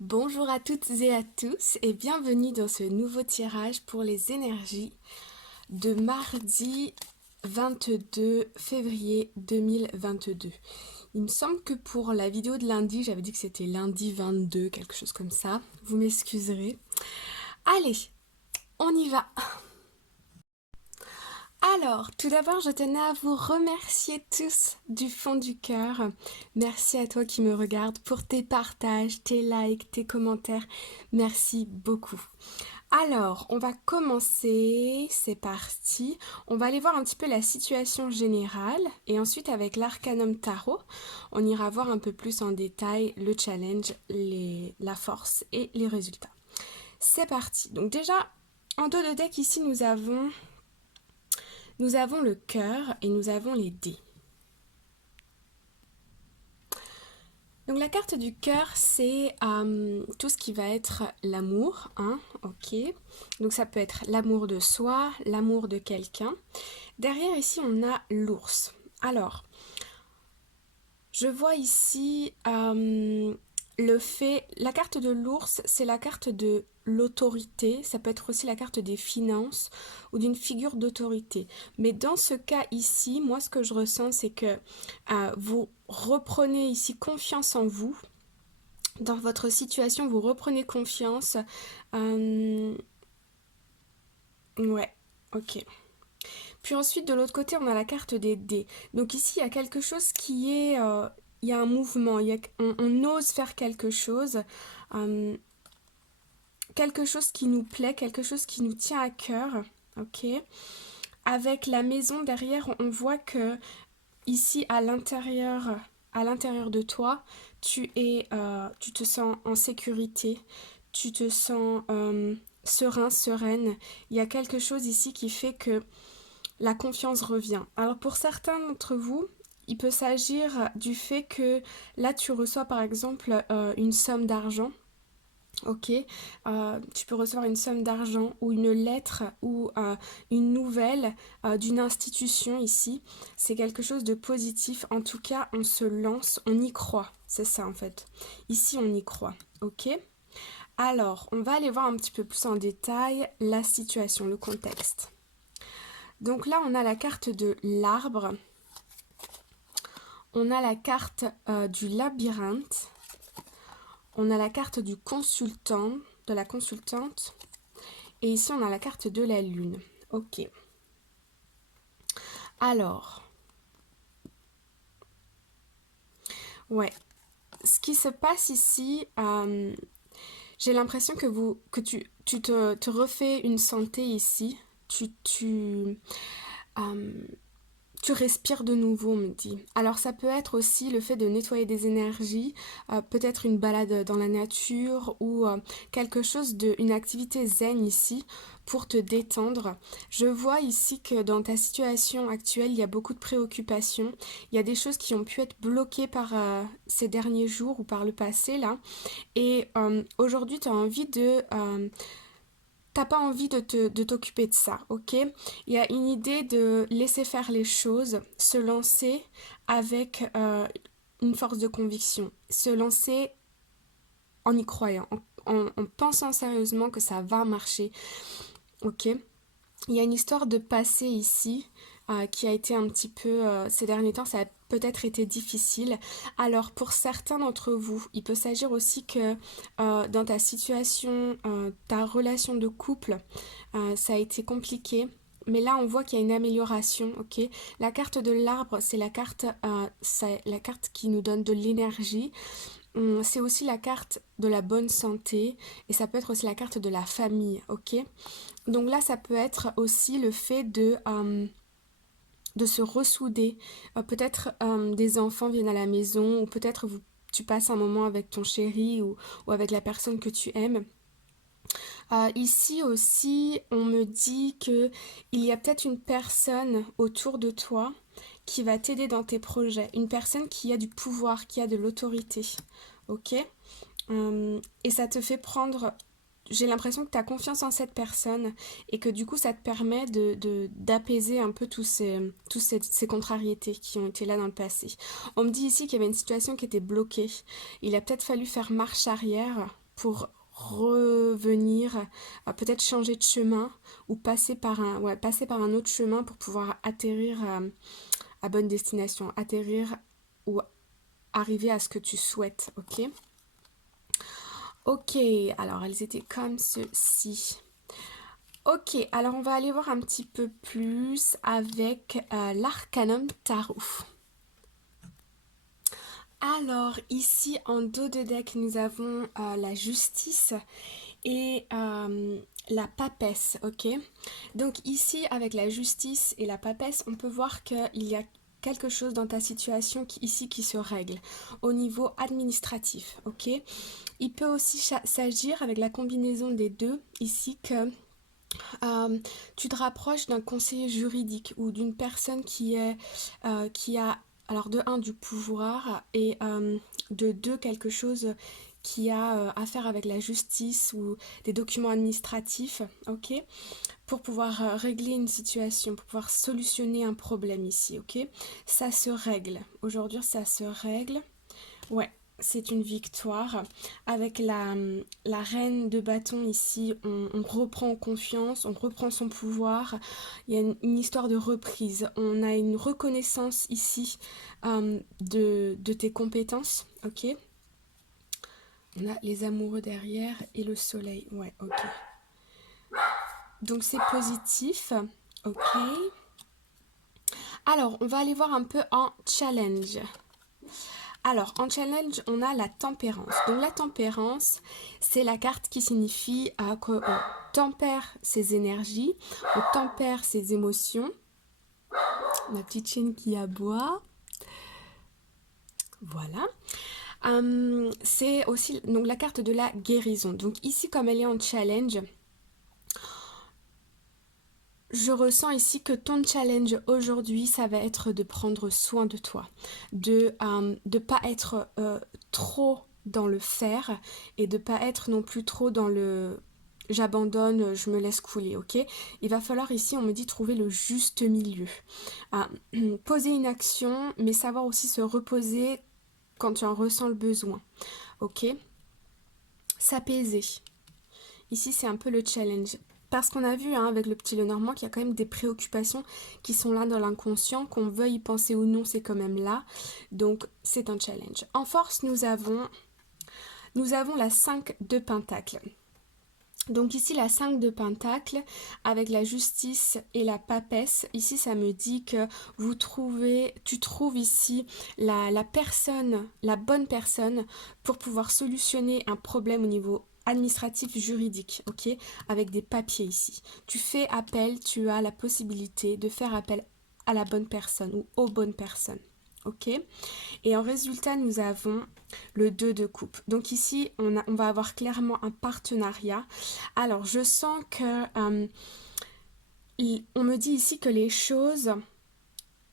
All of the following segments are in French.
Bonjour à toutes et à tous et bienvenue dans ce nouveau tirage pour les énergies de mardi 22 février 2022. Il me semble que pour la vidéo de lundi, j'avais dit que c'était lundi 22, quelque chose comme ça. Vous m'excuserez. Allez, on y va. Alors, tout d'abord, je tenais à vous remercier tous du fond du cœur. Merci à toi qui me regarde pour tes partages, tes likes, tes commentaires. Merci beaucoup. Alors, on va commencer, c'est parti. On va aller voir un petit peu la situation générale et ensuite avec l'Arcanum Tarot, on ira voir un peu plus en détail le challenge, la force et les résultats. C'est parti. Donc déjà, en dos de deck ici, nous avons le cœur et nous avons les dés. Donc la carte du cœur, c'est tout ce qui va être l'amour, hein, ok. Donc ça peut être l'amour de soi, l'amour de quelqu'un. Derrière ici, on a l'ours. Alors, je vois ici la carte de l'ours, c'est la carte de l'autorité, ça peut être aussi la carte des finances ou d'une figure d'autorité. Mais dans ce cas ici, moi ce que je ressens, c'est que vous reprenez ici confiance en vous. Dans votre situation, vous reprenez confiance. Ouais, ok. Puis ensuite, de l'autre côté, on a la carte des dés. Donc ici, il y a quelque chose qui est... il y a un mouvement, on ose faire euh, quelque chose qui nous plaît, quelque chose qui nous tient à cœur, ok. Avec la maison derrière, on voit que ici, à l'intérieur de toi, tu te sens en sécurité, tu te sens serein, sereine. Il y a quelque chose ici qui fait que la confiance revient. Alors pour certains d'entre vous, il peut s'agir du fait que là tu reçois par exemple une somme d'argent. Ok, tu peux recevoir une somme d'argent ou une lettre ou une nouvelle d'une institution ici. C'est quelque chose de positif. En tout cas, on se lance, on y croit. C'est ça en fait. Ici, on y croit. Ok. Alors, on va aller voir un petit peu plus en détail la situation, le contexte. Donc là, on a la carte de l'arbre. On a la carte du labyrinthe. On a la carte du consultant, de la consultante. Et ici, on a la carte de la lune. Ok. Alors, ouais. Ce qui se passe ici, j'ai l'impression que tu te refais une santé ici. Tu, euh, Tu respires de nouveau, on me dit. Alors ça peut être aussi le fait de nettoyer des énergies, peut-être une balade dans la nature ou quelque chose une activité zen ici pour te détendre. Je vois ici que dans ta situation actuelle, il y a beaucoup de préoccupations. Il y a des choses qui ont pu être bloquées par ces derniers jours ou par le passé là. Et aujourd'hui, tu as envie de... t'as pas envie de t'occuper de ça, ok? Il y a une idée de laisser faire les choses, se lancer avec une force de conviction, se lancer en y croyant, en pensant sérieusement que ça va marcher, ok? Il y a une histoire de passé ici qui a été un petit peu, ces derniers temps, ça a peut-être été difficile. Alors pour certains d'entre vous, il peut s'agir aussi que dans ta situation, ta relation de couple, ça a été compliqué. Mais là, on voit qu'il y a une amélioration, ok? La carte de l'arbre, c'est la carte qui nous donne de l'énergie. C'est aussi la carte de la bonne santé et ça peut être aussi la carte de la famille, ok? Donc là, ça peut être aussi le fait de se ressouder. Peut-être des enfants viennent à la maison ou peut-être tu passes un moment avec ton chéri ou avec la personne que tu aimes. Ici aussi, on me dit que il y a peut-être une personne autour de toi qui va t'aider dans tes projets. Une personne qui a du pouvoir, qui a de l'autorité. Ok? Et ça te fait prendre... J'ai l'impression que tu as confiance en cette personne et que du coup ça te permet d'apaiser un peu ces contrariétés qui ont été là dans le passé. On me dit ici qu'il y avait une situation qui était bloquée. Il a peut-être fallu faire marche arrière pour revenir, peut-être changer de chemin ou passer par un autre chemin pour pouvoir atterrir à bonne destination, atterrir ou arriver à ce que tu souhaites, ok? Ok, alors elles étaient comme ceci. Ok, alors on va aller voir un petit peu plus avec l'Arcanum Tarot. Alors ici en dos de deck nous avons la justice et la papesse, ok? Donc ici avec la justice et la papesse on peut voir qu'il y a quelque chose dans ta situation ici qui se règle au niveau administratif, ok? Il peut aussi s'agir avec la combinaison des deux ici que tu te rapproches d'un conseiller juridique ou d'une personne qui a, alors de un, du pouvoir et de deux, quelque chose qui a à faire avec la justice ou des documents administratifs, ok, pour pouvoir régler une situation, pour pouvoir solutionner un problème ici, ok. Ça se règle. Aujourd'hui, ça se règle. Ouais, c'est une victoire. Avec la reine de bâton ici, on reprend confiance, on reprend son pouvoir. Il y a une histoire de reprise. On a une reconnaissance ici de tes compétences, ok? On a les amoureux derrière et le soleil. Ouais, ok. Donc c'est positif, ok. Alors, on va aller voir un peu en challenge. Alors, en challenge, on a la tempérance. Donc, la tempérance, c'est la carte qui signifie qu'on tempère ses énergies, on tempère ses émotions. Ma petite chienne qui aboie. Voilà. C'est aussi donc, la carte de la guérison. Donc, ici, comme elle est en challenge, je ressens ici que ton challenge aujourd'hui, ça va être de prendre soin de toi, de pas être trop dans le faire et de pas être non plus trop dans le j'abandonne, je me laisse couler, ok? Il va falloir ici, on me dit, trouver le juste milieu. Poser une action, mais savoir aussi se reposer quand tu en ressens le besoin, ok? S'apaiser. Ici, c'est un peu le challenge. Parce qu'on a vu avec le petit Lenormand qu'il y a quand même des préoccupations qui sont là dans l'inconscient, qu'on veuille y penser ou non, c'est quand même là. Donc, c'est un challenge. En force, nous avons la 5 de Pentacle. Donc ici, la 5 de Pentacle, avec la justice et la papesse, ici, ça me dit que tu trouves ici la personne, la bonne personne pour pouvoir solutionner un problème au niveau administratif juridique, ok, avec des papiers ici. Tu fais appel, tu as la possibilité de faire appel à la bonne personne ou aux bonnes personnes, ok. Et en résultat, nous avons le 2 de coupe. Donc ici, on va avoir clairement un partenariat. Alors, je sens que on me dit ici que les choses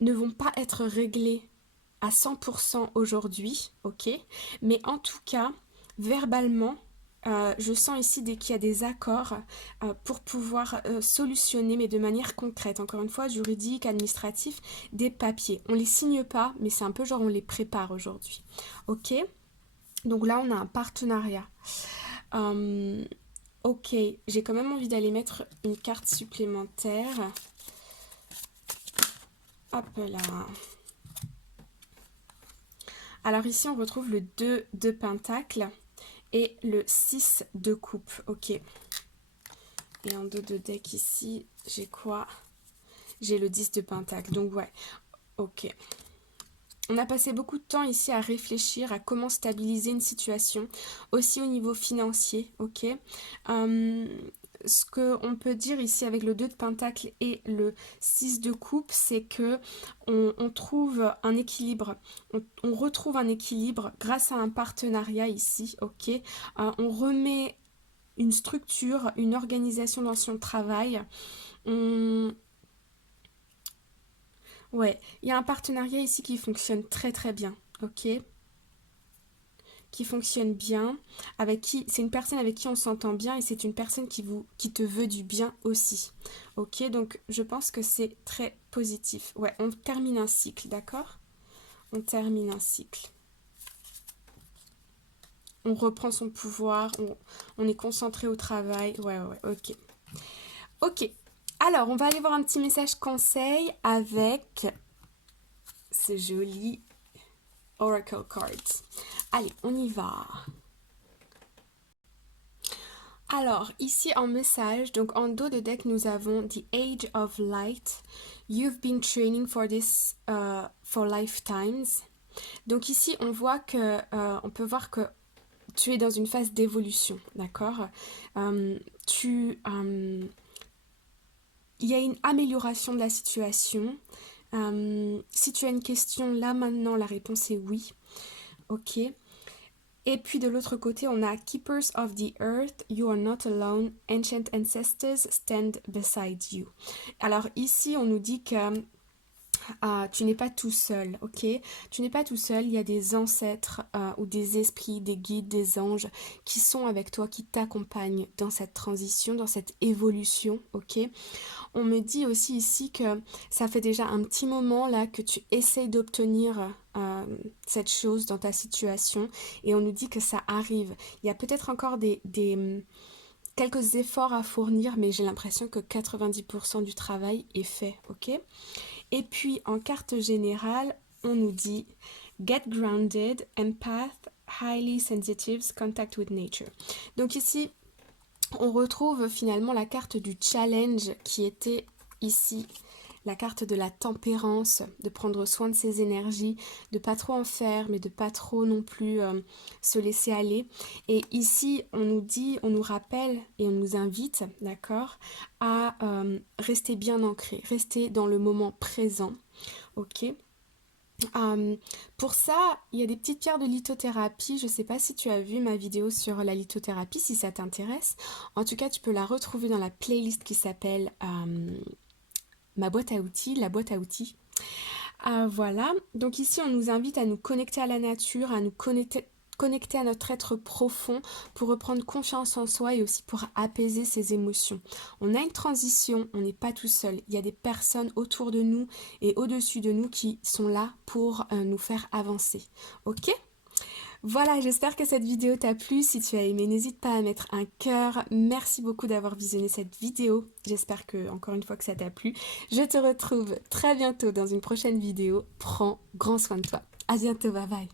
ne vont pas être réglées à 100% aujourd'hui, ok? Mais en tout cas, verbalement, je sens ici qu'il y a des accords pour pouvoir solutionner, mais de manière concrète. Encore une fois, juridique, administratif, des papiers. On les signe pas, mais c'est un peu genre on les prépare aujourd'hui. Ok? Donc là, on a un partenariat. Ok, j'ai quand même envie d'aller mettre une carte supplémentaire. Hop là. Alors ici, on retrouve le 2 de Pentacle et le 6 de coupe, ok. Et en dos de deck ici, j'ai quoi? J'ai le 10 de Pentacle, donc ouais, ok. On a passé beaucoup de temps ici à réfléchir à comment stabiliser une situation, aussi au niveau financier, ok. Ce qu'on peut dire ici avec le 2 de Pentacle et le 6 de coupe, c'est que on trouve un équilibre, on retrouve un équilibre grâce à un partenariat ici, ok. On remet une structure, une organisation dans son travail. Ouais, il y a un partenariat ici qui fonctionne très très bien, ok? Qui fonctionne bien, c'est une personne avec qui on s'entend bien et c'est une personne qui te veut du bien aussi, ok? Donc je pense que c'est très positif. Ouais, on termine un cycle, d'accord? On termine un cycle. on reprend son pouvoir, on est concentré au travail. Ouais, ok. Ok, alors on va aller voir un petit message conseil avec ce joli Oracle Cards. Allez, on y va. Alors, ici en message, donc en dos de deck, nous avons The Age of Light. You've been training for this for lifetimes. Donc ici, on voit que, on peut voir que tu es dans une phase d'évolution, d'accord. Il y a une amélioration de la situation. Si tu as une question là maintenant, la réponse est oui. Ok. Et puis de l'autre côté, on a Keepers of the Earth, you are not alone, ancient ancestors stand beside you. Alors ici, on nous dit que tu n'es pas tout seul, ok? Tu n'es pas tout seul, il y a des ancêtres ou des esprits, des guides, des anges qui sont avec toi, qui t'accompagnent dans cette transition, dans cette évolution, ok? On me dit aussi ici que ça fait déjà un petit moment là que tu essayes d'obtenir cette chose dans ta situation et on nous dit que ça arrive. Il y a peut-être encore quelques efforts à fournir, mais j'ai l'impression que 90% du travail est fait, ok? Et puis en carte générale, on nous dit Get grounded, empath, highly sensitive, contact with nature. Donc ici, on retrouve finalement la carte du challenge qui était ici, la carte de la tempérance, de prendre soin de ses énergies, de pas trop en faire, mais de pas trop non plus se laisser aller. Et ici, on nous dit, on nous rappelle et on nous invite, d'accord, à rester bien ancré, rester dans le moment présent, ok. Pour ça, il y a des petites pierres de lithothérapie. Je ne sais pas si tu as vu ma vidéo sur la lithothérapie, si ça t'intéresse. En tout cas, tu peux la retrouver dans la playlist qui s'appelle ma boîte à outils, la boîte à outils. Voilà, donc ici on nous invite à nous connecter à la nature, à nous connecter à notre être profond pour reprendre confiance en soi et aussi pour apaiser ses émotions. On a une transition, on n'est pas tout seul. Il y a des personnes autour de nous et au-dessus de nous qui sont là pour nous faire avancer. Ok ? Voilà, j'espère que cette vidéo t'a plu. Si tu as aimé, n'hésite pas à mettre un cœur. Merci beaucoup d'avoir visionné cette vidéo. J'espère que, encore une fois, que ça t'a plu. Je te retrouve très bientôt dans une prochaine vidéo. Prends grand soin de toi. À bientôt, bye bye.